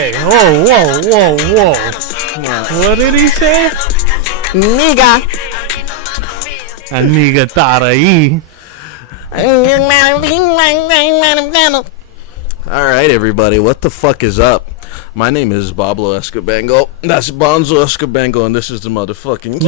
Hey, whoa. What did he say? Nigga. Amiga taraí. Alright, everybody, what the fuck is up? My name is Pablo Escobango. That's Bonzo Escobango, and this is the motherfucking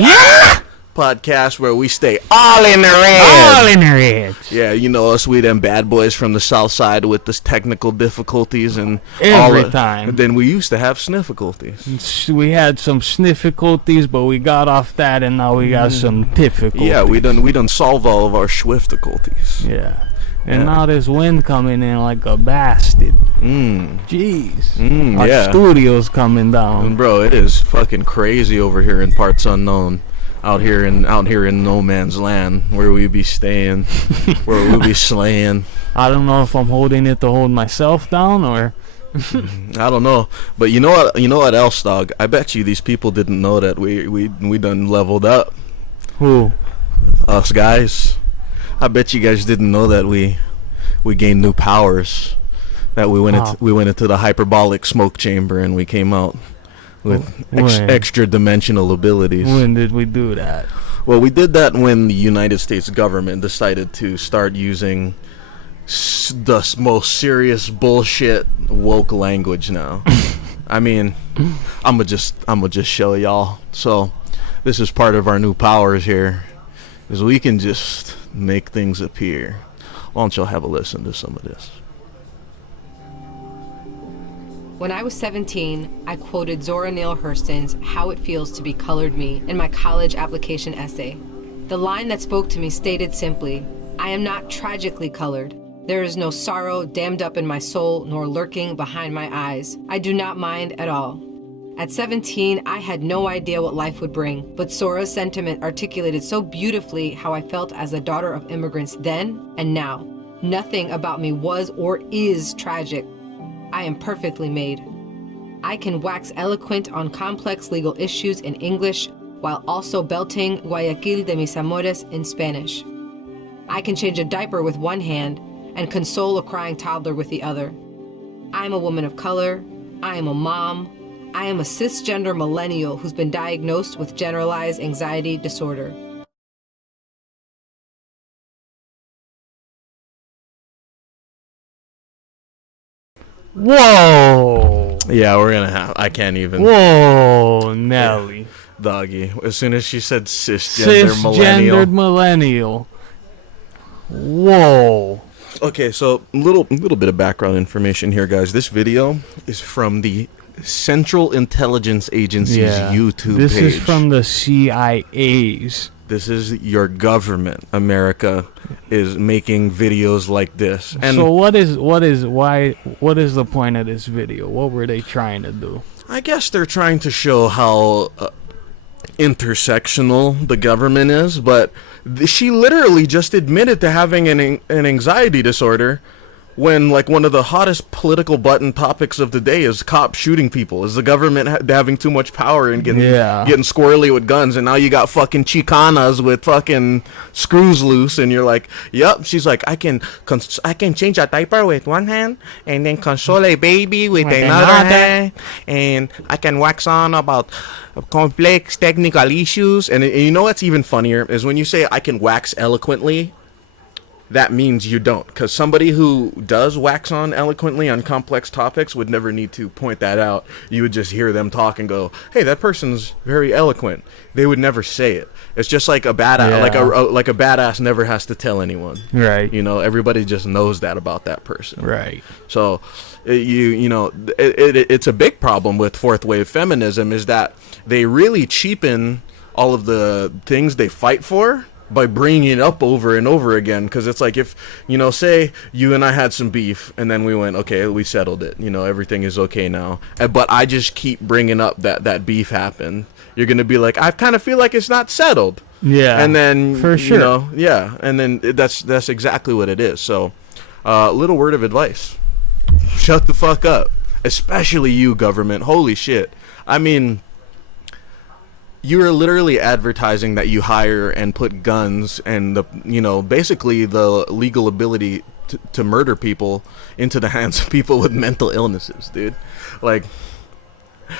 podcast where we stay all in the red. Yeah, you know us, we them bad boys from the south side with this technical difficulties and Every time. Then we used to have snifficulties. We had some snifficulties, but we got off that, and now we got some difficulties. Yeah, we done solve all of our swifticulties. Yeah. And now there's wind coming in like a bastard. Jeez. Our studio's coming down. And bro, it is fucking crazy over here in parts unknown. Out here in no man's land, where we be staying, where we be slaying. I don't know if I'm holding it to hold myself down or. I don't know, but you know what else, dog? I bet you these people didn't know that we done leveled up. Who? Us guys. I bet you guys didn't know that we gained new powers. That we went into the hyperbolic smoke chamber and we came out with extra dimensional abilities. When did we do that? Well, we did that when the United States government decided to start using the most serious bullshit woke language now. I mean, I'ma just show y'all. So, this is part of our new powers here, is we can just make things appear. Why don't y'all have a listen to some of this? When I was 17, I quoted Zora Neale Hurston's How It Feels to Be Colored Me in my college application essay. The line that spoke to me stated simply, I am not tragically colored. There is no sorrow dammed up in my soul nor lurking behind my eyes. I do not mind at all. At 17, I had no idea what life would bring, but Zora's sentiment articulated so beautifully how I felt as a daughter of immigrants then and now. Nothing about me was or is tragic. I am perfectly made. I can wax eloquent on complex legal issues in English while also belting Guayaquil de mis amores in Spanish. I can change a diaper with one hand and console a crying toddler with the other. I am a woman of color. I am a mom. I am a cisgender millennial who's been diagnosed with generalized anxiety disorder. Whoa! Yeah, we're gonna have. I can't even. Whoa, Nelly. Doggy. As soon as she said cisgender millennial. Whoa. Okay, so little bit of background information here, guys. This video is from the Central Intelligence Agency's YouTube page. This is from the CIA's. This is your government. America is making videos like this. And so what is the point of this video? What were they trying to do? I guess they're trying to show how intersectional the government is, but she literally just admitted to having an anxiety disorder when, like, one of the hottest political button topics of the day is cops shooting people. Is the government having too much power and getting squirrely with guns, and now you got fucking Chicanas with fucking screws loose, and you're like, yep. She's like, I can change a diaper with one hand, and then console a baby with another hand, and I can wax on about complex technical issues. And you know what's even funnier is when you say I can wax eloquently, that means you don't, because somebody who does wax on eloquently on complex topics would never need to point that out. You would just hear them talk and go, hey, that person's very eloquent. They would never say it. It's just like a badass, like a badass never has to tell anyone. Right. You know, everybody just knows that about that person. Right. So, it's a big problem with fourth wave feminism is that they really cheapen all of the things they fight for by bringing it up over and over again. Because it's like, if, say you and I had some beef and then we went, okay, we settled it, everything is okay now, but I just keep bringing up that beef happened, you're gonna be like, I kind of feel like it's not settled. And then for sure, and then that's exactly what it is. So little word of advice: shut the fuck up, especially you, government. Holy shit. I mean, you are literally advertising that you hire and put guns and basically the legal ability to murder people into the hands of people with mental illnesses, dude. Like,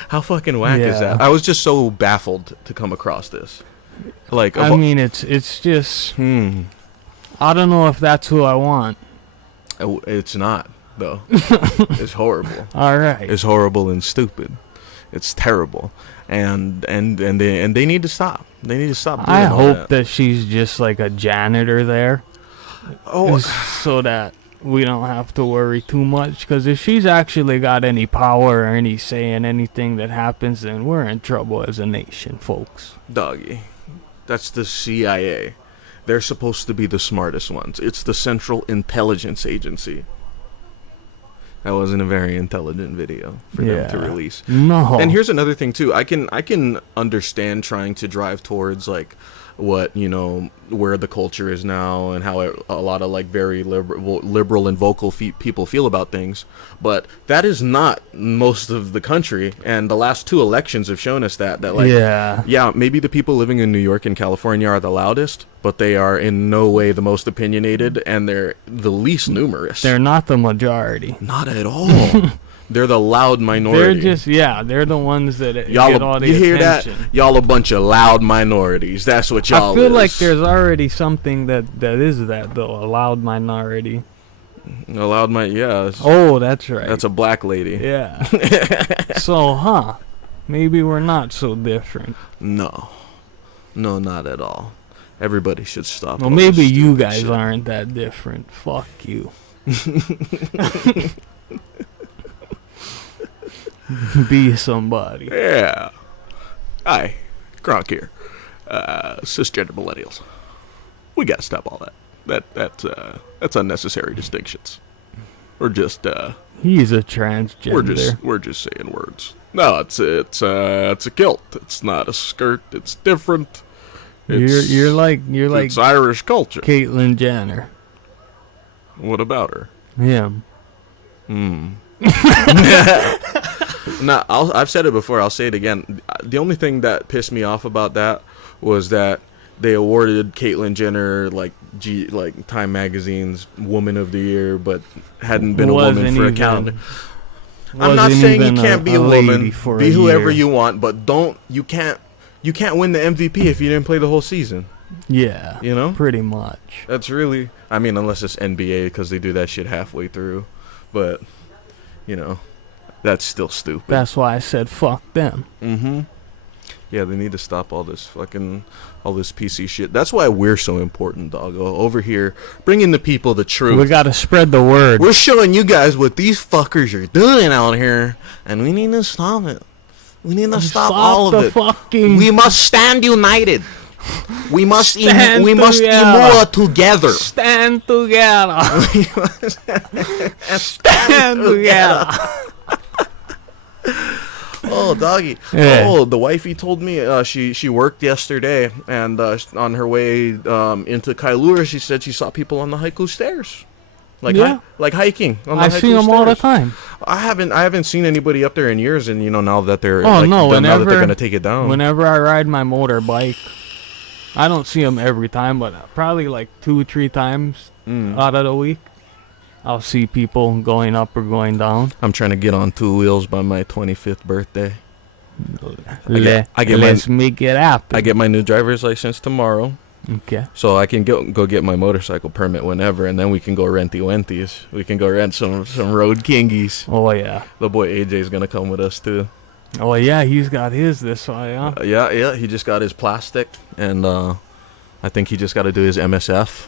how fucking whack is that? I was just so baffled to come across this. Like, I mean, it's just. I don't know if that's who I want. It's not, though. It's horrible. All right. It's horrible and stupid. It's terrible, and they need to stop. They need to stop doing I all hope that she's just like a janitor there. Oh, so that we don't have to worry too much. Because if she's actually got any power or any say in anything that happens, then we're in trouble as a nation, folks. doggy, that's the CIA. They're supposed to be the smartest ones. It's the Central Intelligence Agency. That wasn't a very intelligent video for them to release. No. And here's another thing too. I can understand trying to drive towards like what, you know, where the culture is now and how a lot of like very liberal and vocal people feel about things, but that is not most of the country, and the last 2 elections have shown us that like maybe the people living in New York and California are the loudest, but they are in no way the most opinionated, and they're the least numerous. They're not the majority. Not at all. They're the loud minority. They're just, they're the ones that y'all get all the you hear attention. that? Y'all a bunch of loud minorities. That's what y'all I feel is. like there's already something that is that, though, a loud minority. A loud Oh, that's right. That's a black lady. Yeah. So, maybe we're not so different. No, not at all. Everybody should stop. Well, maybe you guys aren't that different. Fuck you. Be somebody. Yeah. Hi, Gronk here. Cisgender millennials. We gotta stop all that. That's unnecessary distinctions. We're just He's a transgender. We're just saying words. No, it's a kilt. It's not a skirt. It's different. You're like it's Irish culture. Caitlyn Jenner. What about her? Him. No, I've said it before. I'll say it again. The only thing that pissed me off about that was that they awarded Caitlyn Jenner like Time Magazine's Woman of the Year, but hadn't been a woman for a calendar. I'm not saying you can't be a woman, be whoever you want, but you can't win the MVP if you didn't play the whole season. Yeah, you know, pretty much. That's really, I mean, unless it's NBA because they do that shit halfway through, but you know. That's still stupid. That's why I said fuck them. Yeah, they need to stop all this PC shit. That's why we're so important, doggo. Over here, bringing the people the truth. We gotta spread the word. We're showing you guys what these fuckers are doing out here, and we need to stop it. We need to stop all of it. We must stand united. We must more together. Stand together. Stand together. Oh, doggy. Yeah. Oh, the wifey told me she worked yesterday, and on her way into Kailua, she said she saw people on the haiku stairs. Like hiking on the haiku stairs. I see them all the time. I haven't seen anybody up there in years, and you know, now that they're now that they're gonna take it down. Whenever I ride my motorbike, I don't see them every time, but probably like 2-3 times out of the week. I'll see people going up or going down. I'm trying to get on 2 wheels by my 25th birthday. Let's make it happen. I get my new driver's license tomorrow. Okay. So I can go get my motorcycle permit whenever, and then we can go renty-wenties. We can go rent some road kingies. Oh, yeah. The boy AJ's going to come with us, too. Oh, yeah, he's got his this way, huh? Yeah, he just got his plastic, and I think he just got to do his MSF.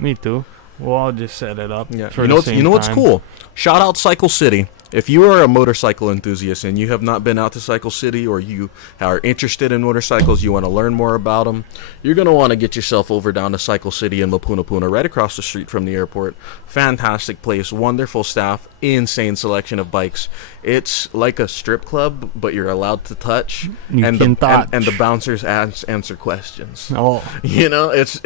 Me too. Well, I'll just set it up. Yeah. You know what's cool? Shout out Cycle City. If you are a motorcycle enthusiast and you have not been out to Cycle City, or you are interested in motorcycles, you want to learn more about them, you're going to want to get yourself over down to Cycle City in Lapunapuna, right across the street from the airport. Fantastic place, wonderful staff, insane selection of bikes. It's like a strip club, but you're allowed to touch. And the bouncers answer questions. Oh. You know, it's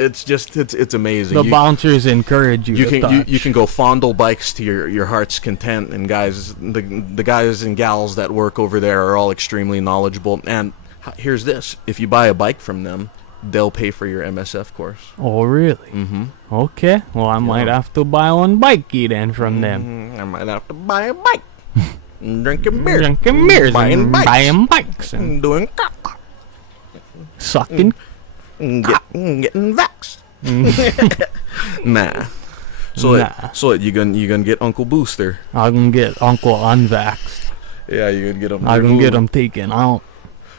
amazing. The bouncers encourage you to touch. You can go fondle bikes to your heart's content, and guys, the guys and gals that work over there are all extremely knowledgeable. And here's this: if you buy a bike from them, they'll pay for your MSF course. Oh, really? Mm-hmm. Okay. Well, I might have to buy one bikey then from them. I might have to buy a bike. Drinking beer. Drinking beers Buying and bikes. buying bikes and Doing cock. sucking. Getting vaxxed. Nah. So Nah. so you gonna get Uncle Booster? I can get Uncle unvaxxed. Yeah, you gonna get him. I can get him taken out.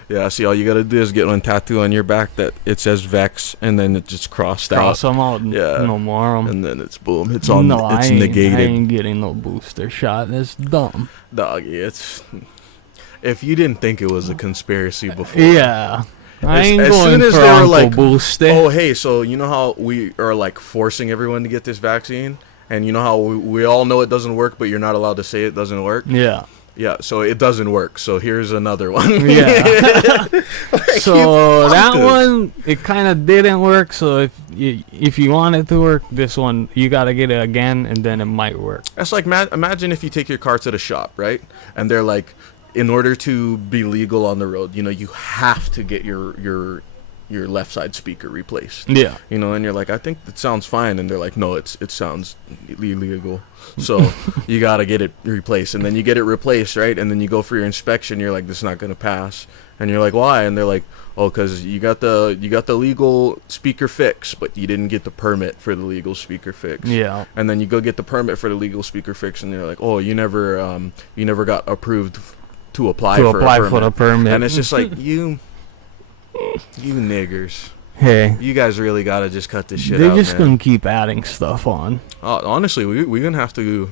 Yeah, see, all you gotta do is get one tattoo on your back that it says Vex, and then it just crossed Cross out, them out. Yeah. No more. and then it's boom. It's on. No, it's I negated. ain't getting no booster shot. That's dumb. Doggy, it's. If you didn't think it was a conspiracy before. Yeah. I ain't as going soon as for they were Uncle like, Booster. oh hey, so you know how we are like forcing everyone to get this vaccine, and you know how we all know it doesn't work, but you're not allowed to say it doesn't work. Yeah. Yeah, so it doesn't work. So here's another one. Yeah. Like, So you that fuckers. one, it kind of didn't work. So if you want it to work, this one you gotta get it again, and then it might work. That's like imagine if you take your car to the shop, right? And they're like, in order to be legal on the road, you know, you have to get your left side speaker replaced. Yeah. You know, and you're like, I think it sounds fine, and they're like, no, it sounds illegal. So you gotta get it replaced, and then you get it replaced, right? And then you go for your inspection. You're like, this is not gonna pass, and you're like, why? And they're like, oh, because you got the legal speaker fix, but you didn't get the permit for the legal speaker fix. Yeah. And then you go get the permit for the legal speaker fix, and they're like, oh, you never got approved to apply for the permit. And it's just like you niggers. Hey, You guys really gotta just cut this shit they're out, just man. gonna keep adding stuff on. Honestly, we're gonna have to.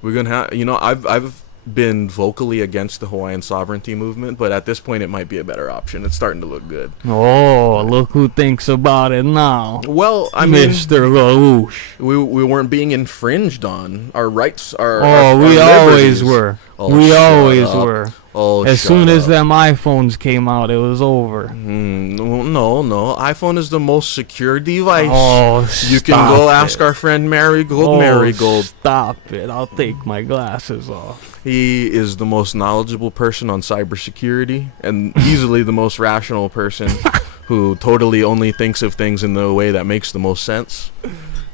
We're gonna have. You know, I've been vocally against the Hawaiian sovereignty movement, but at this point, it might be a better option. It's starting to look good. Oh, look who thinks about it now. Well, I mean, Mr. Gauche. we weren't being infringed on. Our rights are. Oh, we always were. Oh, We shut always up. were. Oh, As shut soon as up. them iPhones came out, it was over. No. iPhone is the most secure device. Oh, You can stop go it. ask our friend Marigold. Oh, Marigold. stop it. I'll take my glasses off. He is the most knowledgeable person on cybersecurity and easily the most rational person who totally only thinks of things in the way that makes the most sense.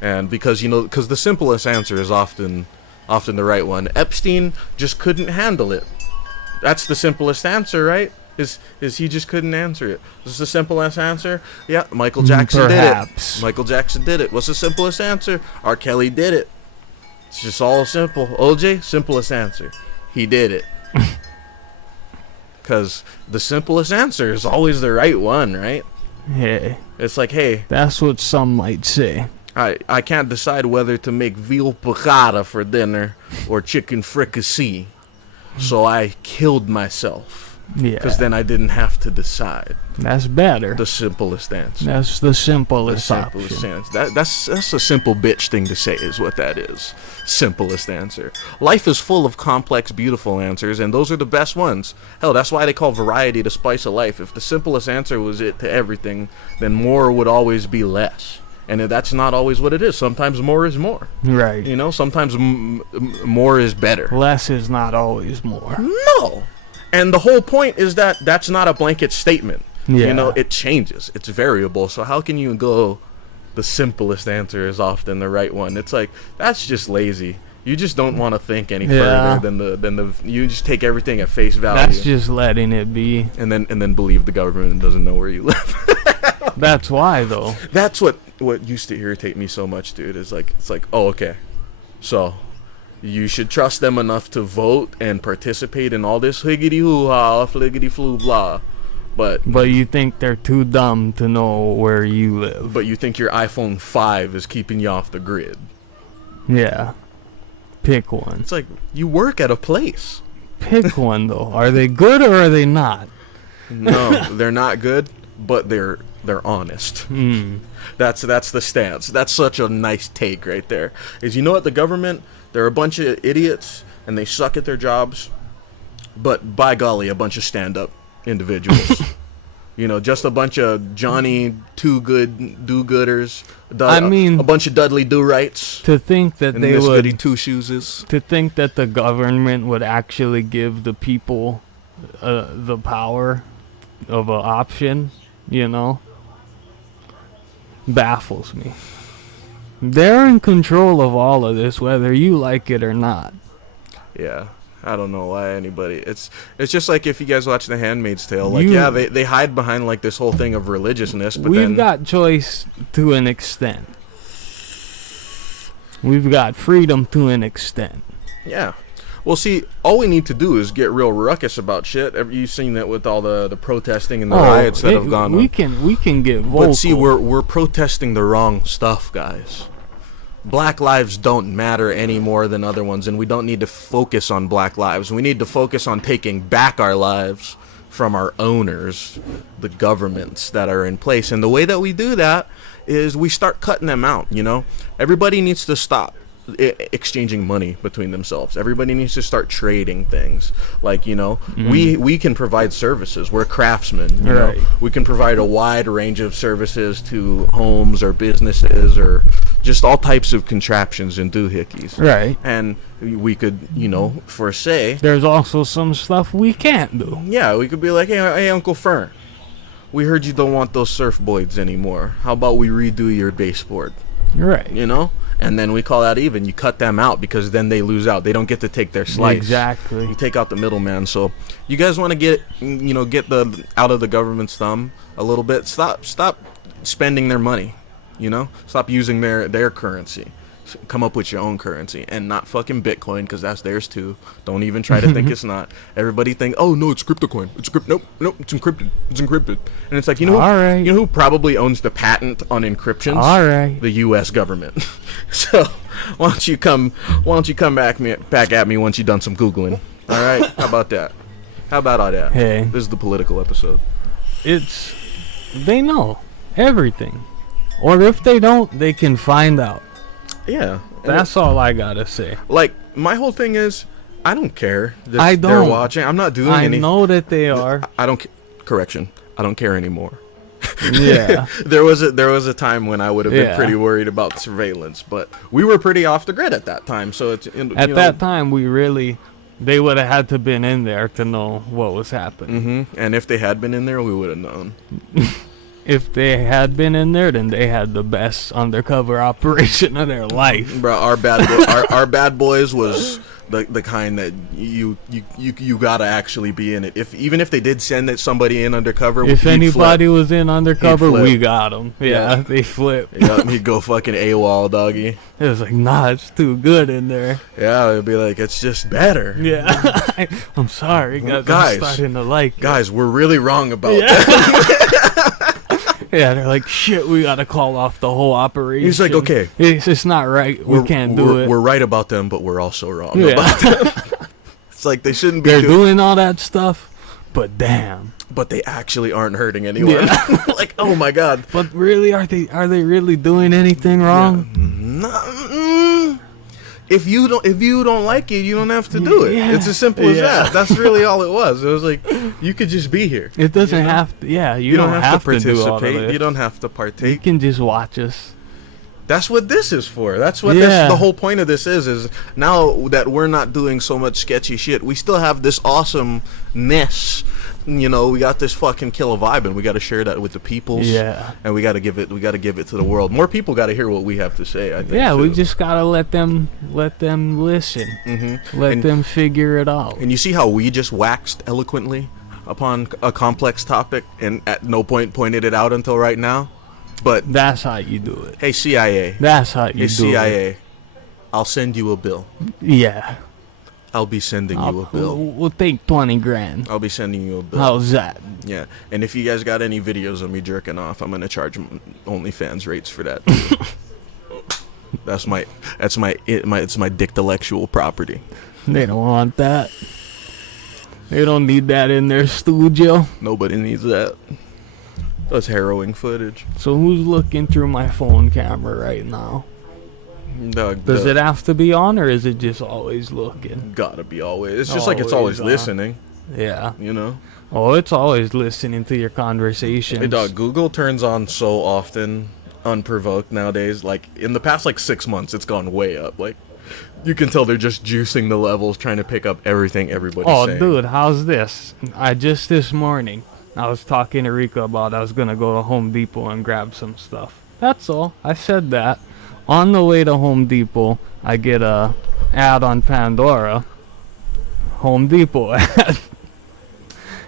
And because the simplest answer is often the right one. Epstein just couldn't handle it. That's the simplest answer, right? Is he just couldn't answer it? Is the simplest answer? Yeah, Michael Jackson Perhaps. did it. Michael Jackson did it. What's the simplest answer? R. Kelly did it. It's just all simple. OJ, simplest answer. He did it. Because the simplest answer is always the right one, right? Hey, It's like, hey, that's what some might say. I can't decide whether to make veal piccata for dinner or chicken fricassee. So I killed myself. Yeah, Because then I didn't have to decide. that's better. The simplest answer. That's the simplest Simplest option. answer. That's a simple bitch thing to say is what that is. Simplest answer. Life is full of complex, beautiful answers, and those are the best ones. Hell, that's why they call variety the spice of life. If the simplest answer was it to everything, then more would always be less. And that's not always what it is. Sometimes more is more. Right. You know, sometimes more is better. Less is not always more. No. And the whole point is that that's not a blanket statement. Yeah. You know, it changes. It's variable. So how can you go, the simplest answer is often the right one? It's like, that's just lazy. You just don't want to think any Yeah. further than the you just take everything at face value. That's just letting it be. and then believe the government doesn't know where you live. That's why, though. That's what used to irritate me so much, dude. It's like, oh, okay. So you should trust them enough to vote and participate in all this higgity hoo ha, fliggity flu blah. But you think they're too dumb to know where you live. you think your iPhone 5 is keeping you off the grid. Yeah. Pick one. It's like, you work at a place. Pick one, though. Are they good or are they not? No, they're not good, but they're honest. That's the stance. That's such a nice take right there. Is, you know what, the government, they're a bunch of idiots and they suck at their jobs, but by golly, a bunch of stand-up individuals. You know, just a bunch of Johnny Too Good do-gooders. I mean, a bunch of Dudley Do-Rights. To think that And they Miss Goody would, Two-Shoeses. to think that the government would actually give the people the power of an option, you know, baffles me. They're in control of all of this, whether you like it or not. Yeah. I don't know why anybody. It's just like if you guys watch The Handmaid's Tale. Like, You- yeah, they hide behind like this whole thing of religiousness, but We've then got choice to an extent. We've got freedom to an extent. yeah. Well, see, all we need to do is get real ruckus about shit. You've seen that with all the protesting and the riots that have gone on. We can get vocal. But see, we're protesting the wrong stuff, guys. Black lives don't matter any more than other ones, and we don't need to focus on black lives. We need to focus on taking back our lives from our owners, the governments that are in place. And the way that we do that is we start cutting them out, you know? Everybody needs to stop exchanging money between themselves. Everybody needs to start trading things. Like, you know, we can provide services. We're craftsmen, you know? We can provide a wide range of services to homes or businesses or just all types of contraptions and doohickeys. Right. And we could, you know, for say, There's also some stuff we can't do. yeah, we could be like, hey, Uncle Fern, we heard you don't want those surfboards anymore. How about we redo your baseboard? Right. You know? And then we call that even. You cut them out because then they lose out. They don't get to take their slice. Exactly. You take out the middleman. So you guys want to get the out of the government's thumb a little bit. Stop spending their money. You know? Stop using their currency. Come up with your own currency and not fucking Bitcoin, because that's theirs too. Don't even try to think it's not. Everybody think, oh no, it's cryptocoin. Nope, it's encrypted. It's encrypted. And it's like, you know, All right. you know who probably owns the patent on encryptions? All right. The U.S. government. So why don't you come back at me once you've done some googling? All right, how about that? How about all that? Hey. This is the political episode. They know everything. Or if they don't, they can find out. Yeah, That's all I gotta say. like my whole thing is, I don't care that I they're don't. watching. I'm not doing I anything. know that they are. I don't. Correction. I don't care anymore. Yeah. There was a time when I would have been Yeah. pretty worried about surveillance, but we were pretty off the grid at that time. So it's At that time, they would have had to been in there to know what was happening. And if they had been in there, we would have known. If they had been in there, then they had the best undercover operation of their life. Bro, our bad boys was the kind that you gotta actually be in it. Even if they did send somebody in undercover, If he'd anybody flip. was in undercover, He'd flip. we got them. Yeah, Yeah. they flipped. Yeah, he'd go fucking AWOL, doggy. It was like, nah, it's too good in there. Yeah, it'd be like, it's just better. Yeah. I'm sorry, guys. Guys. I'm starting to like it. Guys, we're really wrong about Yeah. that. Yeah, they're like, shit, we gotta call off the whole operation. He's like, okay. It's not right. We can't do it. We're right about them, but we're also wrong Yeah. about them. It's like they shouldn't be They're doing, doing all that stuff, but damn. but they actually aren't hurting anyone. Yeah. Like, oh my god. But really, are they really doing anything wrong? If you don't like it, you don't have to do it. Yeah. It's as simple as Yeah. that. That's really all it was. It was like, you could just be here. It doesn't You know? have to. Yeah, you, You don't have to to do all of participate. this. You don't have to You partake. can just watch us. That's what this is for. That's what Yeah. the whole point of this is now that we're not doing so much sketchy shit, we still have this awesomeness. You know, we got this fucking killer vibe, and we got to share that with the peoples. Yeah. And we got to give it to the world. More people got to hear what we have to say, I think. Yeah, we too. just gotta let them listen. Let And- them figure it out. And you see how we just waxed eloquently upon a complex topic and at no point pointed it out until right now? But, That's how you do it. hey, CIA. That's how you Hey, do CIA. it. I'll send you a bill. Yeah. I'll be sending you a bill. We'll take 20 grand. I'll be sending you a bill. How's that? Yeah. And if you guys got any videos of me jerking off, I'm going to charge OnlyFans rates for that. It's my dictalectual property. They don't want that. They don't need that in their studio. Nobody needs that. That's harrowing footage. So who's looking through my phone camera right now? Does it have to be on, or is it just always looking? Gotta be always. It's just like it's Always always on. listening, Yeah. you know? Oh, it's always listening to your conversations. Hey, dog, Google turns on so often, unprovoked nowadays. Like, in the past, 6 months, it's gone way up. Like, you can tell they're just juicing the levels, trying to pick up everything everybody's Oh, saying. dude, how's this? This morning, I was talking to Rika about I was going to go to Home Depot and grab some stuff. That's all. I said that. On the way to Home Depot, I get a ad on Pandora. Home Depot ad.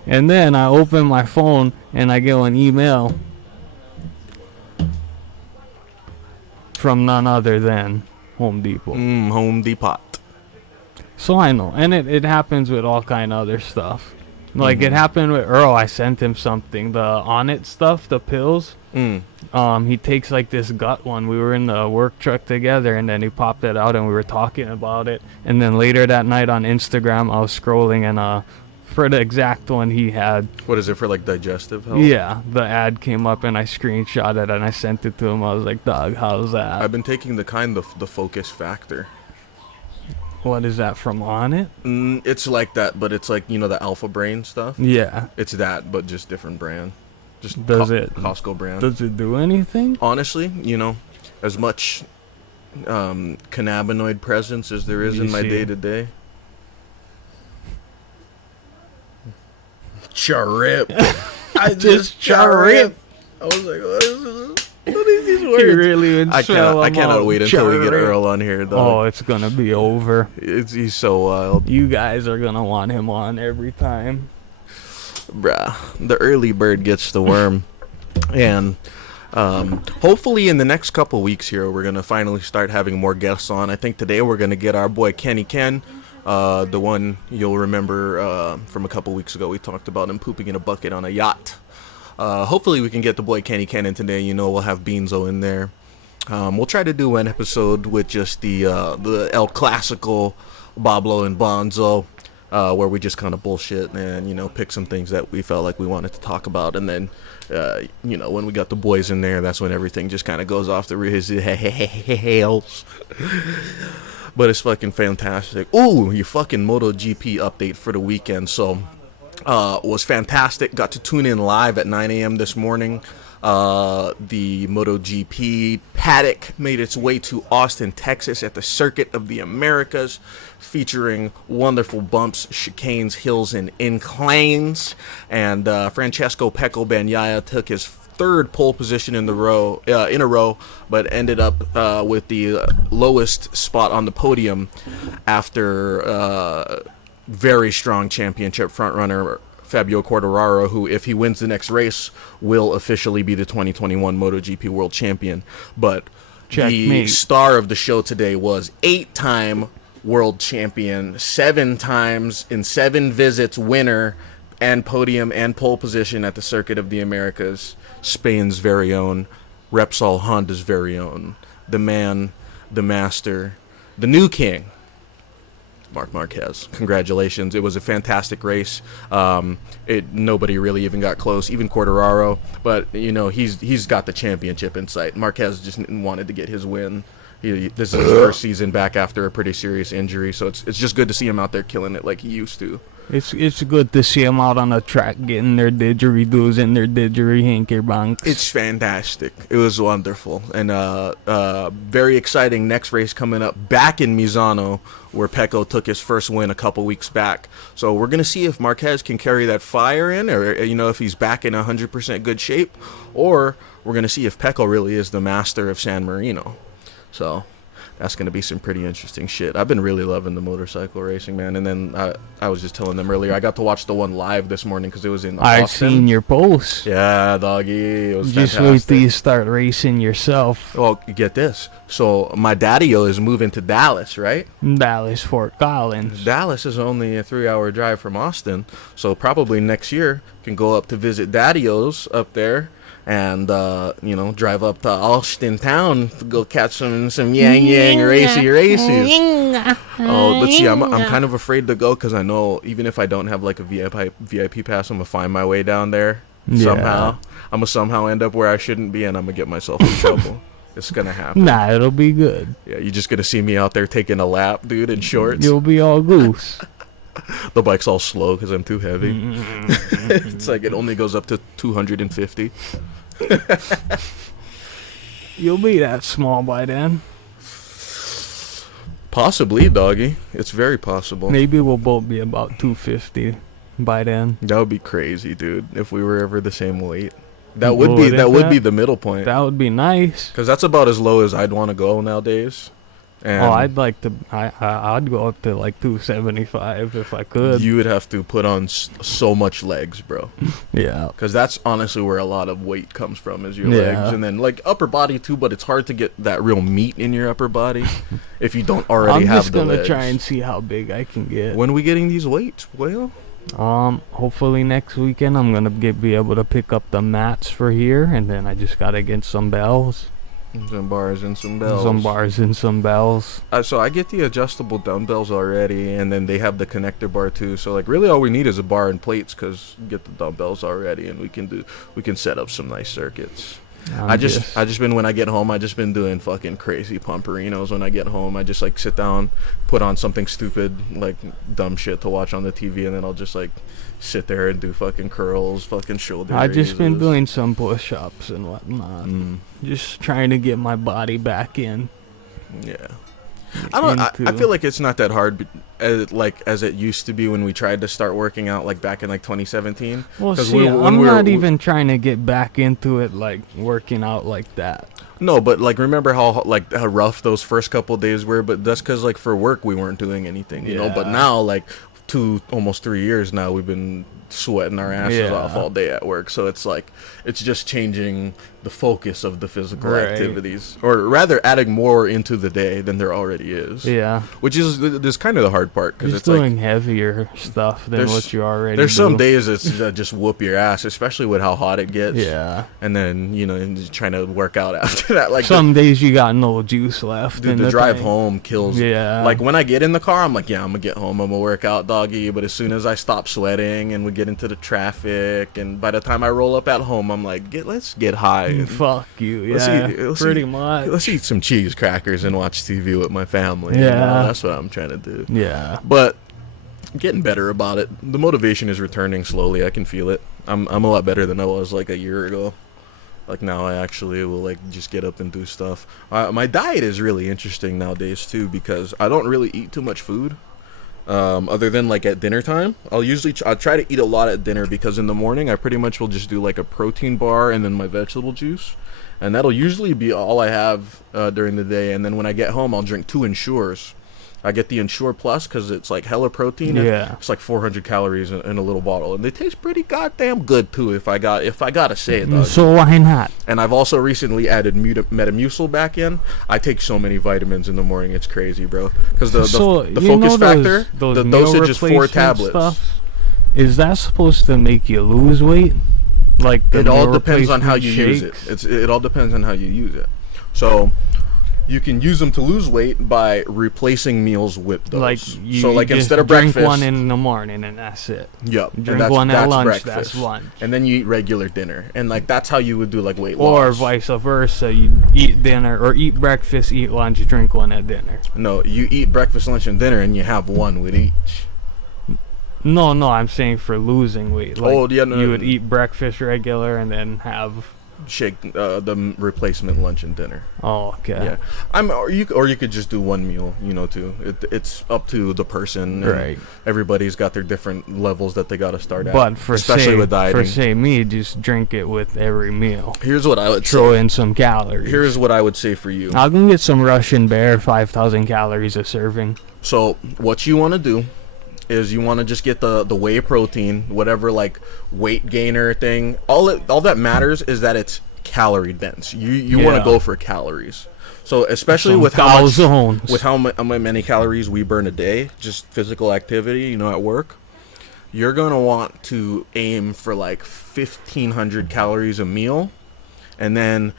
And then I open my phone and I get an email from none other than Home Depot. Home Depot. So I know. And it happens with all kind of other stuff. Like it happened with Earl. I sent him something. The On It stuff, the pills. He takes like this gut one. We were in the work truck together, and then he popped it out, and we were talking about it. And then later that night on Instagram, I was scrolling, and for the exact one he had. What is it for, like digestive health? Yeah, the ad came up, and I screenshot it, and I sent it to him. I was like, "Dog, how's that?" I've been taking the Focus Factor. What is that from On It? It's like that, but it's like, the Alpha Brain stuff. Yeah. It's that, but just different brand. Just Costco brand. Does it do anything? Honestly, as much cannabinoid presence as there is in my day-to-day. Charip. I just charip. I was like, what is this? What is these words? I cannot wait until we get Earl on here, though. Oh, it's gonna be over. He's so wild. You guys are gonna want him on every time. Bruh, the early bird gets the worm. And hopefully in the next couple weeks here, we're going to finally start having more guests on. I think today we're going to get our boy Kenny Ken, the one you'll remember from a couple weeks ago. We talked about him pooping in a bucket on a yacht. Hopefully we can get the boy Kenny Ken in today. We'll have Beanzo in there. We'll try to do an episode with just the El Clasico, Pablo and Bonzo. Where we just kind of bullshit and, pick some things that we felt like we wanted to talk about. And then, when we got the boys in there, that's when everything just kind of goes off the rails. But it's fucking fantastic. Ooh, your fucking MotoGP update for the weekend. So, was fantastic. Got to tune in live at 9 a.m. this morning. The MotoGP paddock made its way to Austin, Texas at the Circuit of the Americas, featuring wonderful bumps, chicanes, hills, and inclines. And Francesco Pecco Bagnaia took his third pole position in a row, but ended up with the lowest spot on the podium after very strong championship frontrunner Fabio Quartararo, who, if he wins the next race, will officially be the 2021 MotoGP World Champion. But the star of the show today was 8-time World Champion, 7 times in 7 visits winner and podium and pole position at the Circuit of the Americas, Spain's very own, Repsol Honda's very own, the man, the master, the new king, Marc Marquez. Congratulations. It was a fantastic race. Nobody really even got close, even Quartararo, but he's got the championship in sight. Marquez just wanted to get his win. This is his first season back after a pretty serious injury, so it's just good to see him out there killing it like he used to. It's good to see them out on the track getting their didgeridoos and their didgeridoo. It's fantastic. It was wonderful. And very exciting next race coming up back in Misano, where Pecco took his first win a couple weeks back. So we're going to see if Marquez can carry that fire in, or if he's back in 100% good shape, or we're going to see if Pecco really is the master of San Marino. So that's going to be some pretty interesting shit. I've been really loving the motorcycle racing, man. And then I was just telling them earlier, I got to watch the one live this morning because it was in Austin. I've seen your posts. Yeah, doggy. It was just fantastic. wait till you start racing yourself. Well, get this. So my daddy-o is moving to Dallas, right? Dallas, Fort Collins. Dallas is only a 3-hour drive from Austin. So probably next year can go up to visit daddy-o's up there. And drive up to Austin town to go catch some yang races. Oh, but see, I'm kind of afraid to go because I know even if I don't have like a VIP pass, I'm gonna find my way down there somehow. I'm gonna somehow end up where I shouldn't be, and I'm gonna get myself in trouble. It's gonna happen. Nah, it'll be good. Yeah, you're just gonna see me out there taking a lap, dude, in shorts. You'll be all goose. The bike's all slow because I'm too heavy. It's like it only goes up to 250. You'll be that small by then. Possibly, doggy. It's very possible. Maybe we'll both be about 250 by then. That would be crazy, dude, if we were ever the same weight. That would be the middle point. That would be nice. Because that's about as low as I'd want to go nowadays. And I'd like to. I'd go up to like 275 if I could. You would have to put on so much legs, bro. Yeah. Because that's honestly where a lot of weight comes from, is your Yeah. legs, and then like upper body too. But it's hard to get that real meat in your upper body if you don't already have the legs. I'm just gonna try and see how big I can get. When are we getting these weights, Well, hopefully next weekend I'm gonna be able to pick up the mats for here, and then I just gotta get some bells. Some bars and some bells. Some bars and some bells. So I get the adjustable dumbbells already, and then they have the connector bar too. So like really all we need is a bar and plates, because you get the dumbbells already, and we can set up some nice circuits. I just been, when I get home, I just been doing fucking crazy pumperinos. When I get home, I just like sit down, put on something stupid, like dumb shit to watch on the TV, and then I'll just like sit there and do fucking curls, fucking shoulder I raises. just been doing some push-ups and whatnot. Just trying to get my body back in. Yeah. I feel like it's not that hard as it used to be when we tried to start working out like back in like 2017. Well, see, I'm not even trying to get back into it, like working out like that. No, but like remember how rough those first couple days were, but that's because like for work we weren't doing anything, you know. But now like almost 3 years now, we've been sweating our asses off all day at work, so it's like it's just changing the focus of the physical activities, or rather adding more into the day than there already is. Which is kind of the hard part, because it's doing like heavier stuff than what you already there's some days that just whoop your ass, especially with how hot it gets. And then and just trying to work out after that, like some days you got no juice left. Dude, the drive home kills. Like when I get in the car, I'm like, I'm gonna get home, I'm gonna work out, doggy. But as soon as I stop sweating and we get into the traffic, and by the time I roll up at home, I'm like, let's get high. Fuck you, pretty much. Let's eat some cheese crackers and watch TV with my family. That's what I'm trying to do. But I'm getting better about it. The motivation is returning slowly. I can feel it. I'm a lot better than I was like a year ago. Like now I actually will like just get up and do stuff. My diet is really interesting nowadays too, because I don't really eat too much food. Other than like at dinner time, I'll try to eat a lot at dinner, because in the morning I pretty much will just do like a protein bar and then my vegetable juice, and that'll usually be all I have during the day. And then when I get home, I'll drink 2 Ensures. I get the Ensure Plus because it's like hella protein. It's like 400 calories in a little bottle, and they taste pretty goddamn good too. If I gotta say it, dog. So why not? And I've also recently added Metamucil back in. I take so many vitamins in the morning, it's crazy, bro. Because the focus factor, the dosage is 4 tablets. Stuff, is that supposed to make you lose weight? Like it all depends on how you use it. It all depends on how you use it. So you can use them to lose weight by replacing meals with those. Like instead of breakfast, drink one in the morning and that's it. Yep. Drink one at lunch. Breakfast. That's lunch. And then you eat regular dinner, and like that's how you would do like weight loss. Or vice versa, you eat dinner or eat breakfast, eat lunch, drink one at dinner. No, you eat breakfast, lunch, and dinner, and you have one with each. No, I'm saying for losing weight. Like you would eat breakfast regular and then have shake the replacement lunch and dinner. Oh, okay. Yeah, or you could just do one meal, too. It's up to the person. Right. Everybody's got their different levels that they got to start at. But especially with dieting. For me, just drink it with every meal. Here's what I would throw in some calories. Here's what I would say for you. I'll go get some Russian Bear, 5,000 calories a serving. So what you want to do is you want to just get the whey protein, whatever like weight gainer thing. All that matters is that it's calorie dense. You want to go for calories. So especially with how many calories we burn a day, just physical activity, at work, you're gonna want to aim for like 1,500 calories a meal, and then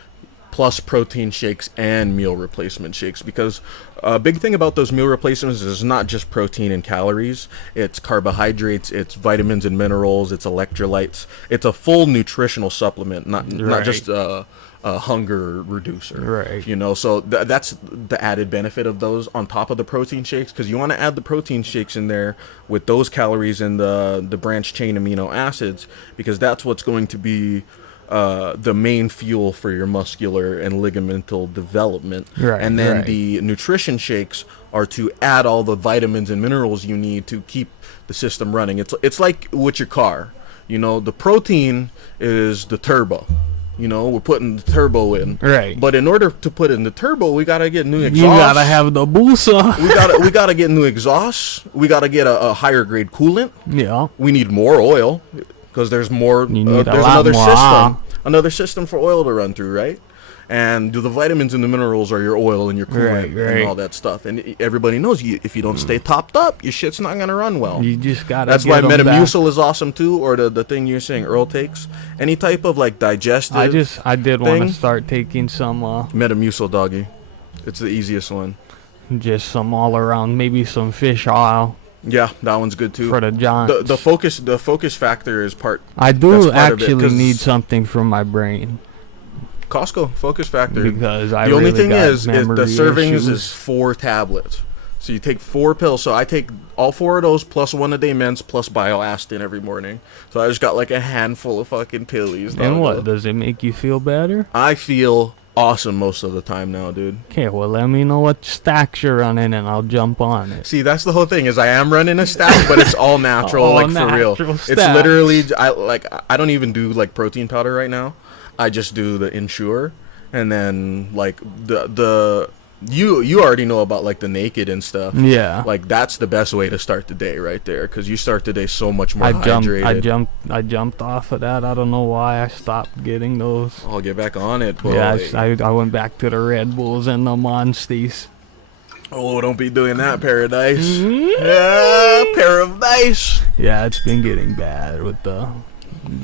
plus protein shakes and meal replacement shakes, because a big thing about those meal replacements is not just protein and calories, it's carbohydrates, it's vitamins and minerals, it's electrolytes. It's a full nutritional supplement, not just a hunger reducer. Right. So that's the added benefit of those on top of the protein shakes, because you want to add the protein shakes in there with those calories and the branched chain amino acids, because that's what's going to be the main fuel for your muscular and ligamental development. And then the nutrition shakes are to add all the vitamins and minerals you need to keep the system running. It's like with your car. You know, the protein is the turbo. You know, we're putting the turbo in. Right. But in order to put in the turbo, we gotta get new exhaust. You gotta have the boosa. we gotta get new exhaust. We gotta get a higher grade coolant. Yeah. We need more oil because there's more. You need there's a lot more. Another system for oil to run through, right? And the vitamins and the minerals are your oil and your coolant Right. and all that stuff. And everybody knows if you don't stay topped up, your shit's not gonna run well. You just gotta. That's get why 'em Metamucil is awesome too, or the thing you're saying Earl takes. Any type of like digestive. I did want thing. to start taking some Metamucil, doggy. It's the easiest one. just some all around, maybe some fish oil Yeah, that one's good too. for the giants. The focus factor is part. I that's do part of it, actually 'cause need something for my brain Costco focus factor. because I The only really thing got is the memory servings issues. is 4 tablets. So you take 4 pills. So I take all 4 of those plus 1 a day mints plus Bioastin every morning. So I just got like a handful of fucking pillies. And what, dog. does it make you feel better? I feel awesome most of the time now, dude. Okay, well let me know what stacks you're running and I'll jump on it. See, that's the whole thing is I am running a stack, but it's all natural, All like for real. natural It's stacks. literally I don't even do like protein powder right now. I just do the Ensure, and then like the you already know about like the Naked and stuff. Yeah. Like that's the best way to start the day right there, because you start the day so much more hydrated. I jumped off of that. I don't know why I stopped getting those. I'll get back on it, boy. Yeah, I went back to the Red Bulls and the Monsties. Oh, don't be doing that, Paradise. Mm-hmm. Yeah, Paradise. Yeah, it's been getting bad with the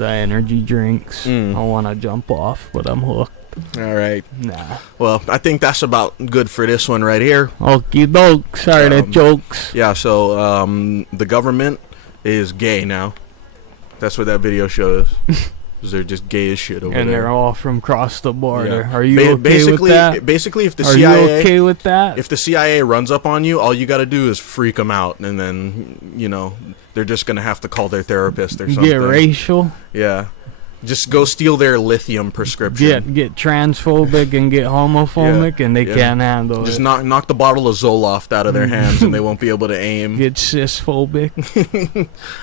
energy drinks. Mm. I want to jump off, but I'm hooked. All right. Nah. Well, I think that's about good for this one right here. Okie doke. Sorry, that jokes. Yeah, so the government is gay now. That's what that video shows. 'Cause they're just gay as shit over And there. they're all from across the border. Yeah. Are you okay with that? Basically, if the Are CIA, you okay with that? if the CIA runs up on you, all you got to do is freak them out, and then they're just gonna have to call their therapist or something. Get racial. Yeah, just go steal their lithium prescription. Get transphobic and get homophobic, and they can't handle Just it. knock the bottle of Zoloft out of their hands, and they won't be able to aim. Get cisphobic.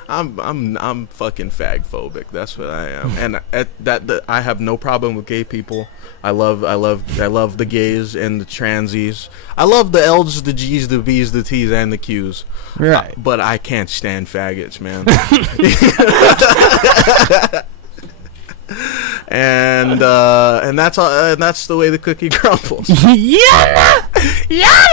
I'm fucking fag-phobic. That's what I am, and I have no problem with gay people. I love the gays and the transies. I love the L's, the G's, the B's, the T's, and the Q's. Right. But I can't stand faggots, man. and that's all. That's the way the cookie crumbles. Yeah. Yeah.